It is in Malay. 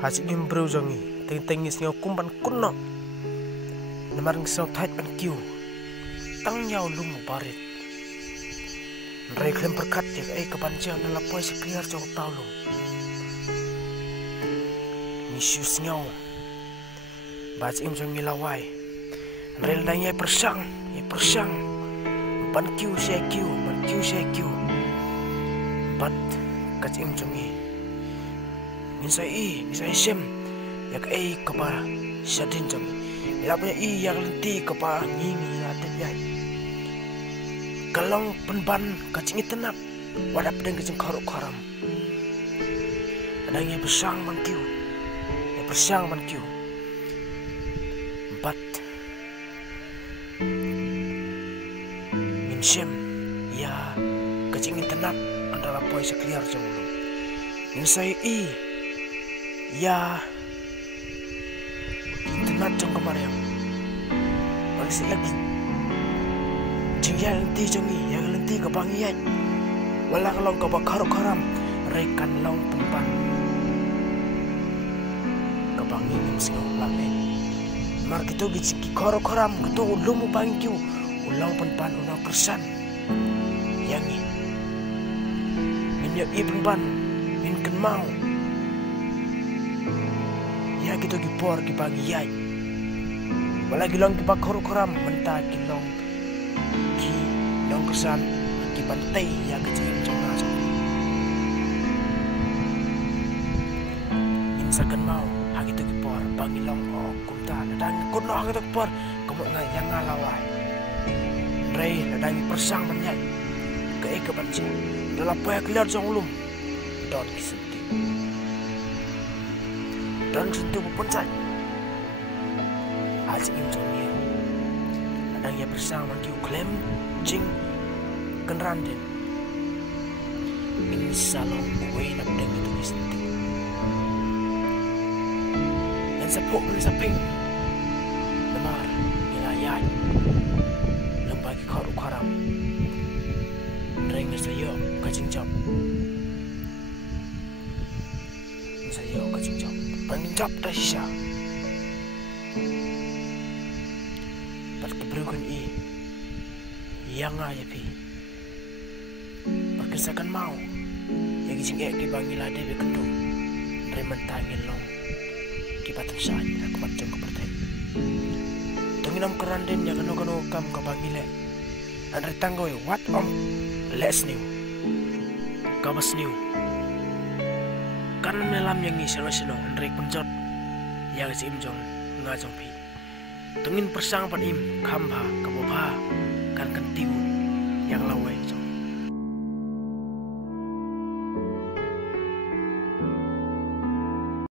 Haji im bro jongi ting ngau kumpan kuno namar ngisau tait pan kiu tang yau lung barit reklem perkat jak kebanjian dalam poin sekliar jauh taulung misius ngau baca im jongi lawai rel danya persang pan kiu kiu bat kat im jongi misai sem yak kapa syadin jongi lapnya yang lenti kapa ngingi latep yai kalong penban kacing tenap wadah pedang kacing karuk karam adanya bersang man kiu empat minsem ya kacing tenap antara poin sekliar jomulung minsai ya tenap jong kemarin bagi lagi yang lenti kebangian walau long kebakar karam rekan long tempat kebangian singau lamen mar kita giciki karo karam kita ulumu bangkiu ulang penpan ulang kersan yangi minyak penpan min kenmau ya kita gipor kebangian walau gilong kebakar karam mentah gilong kesan ki bantai ya kecil jangan sampai insakan mau hak itu kipor bangilong kumta dan kuno hak itu kipor kamu yang ngalawai rei dan persang banyak ke kebanci dalam poyak liar jonglum don kisentik dan sentuh pencai haji im jongir dan ia bersang mangkiu klaim jing kenranden ini salong kue nak deng itu istiq dan saping lemar nilayai lembagi karuk karam reng sayo kacing jam pangin jap dah sisa pas keberukan yang aja pi perkesakan mau yang jingek ki bangila debe kendu remen tangin long ki patun saja aku macam kepertai tunginam keranden yang kano kam ka bangile andre tanggoy what less new kabas new kan melam yang ni sino andre penjot yang sim jong ngajong pi tungin persang pan im kamba kabobha